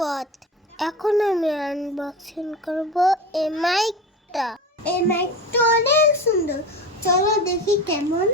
সুপ্রভাত। এখন আমি আনবক্সিং করব এই মাইকটা। এই মাইকটা অনেক সুন্দর, চলো দেখি কেমন।